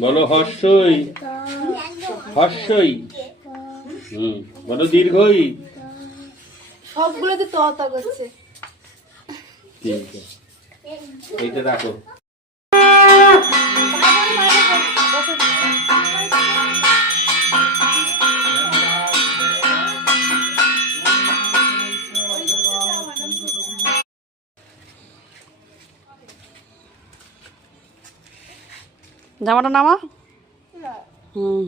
বলো হর্ষই, হর্ষই। বলো দীর্ঘই। সবগুলোতে ত ত করছে। ঠিক আছে, এইটা রাখো। জামাটা নামা। হুম।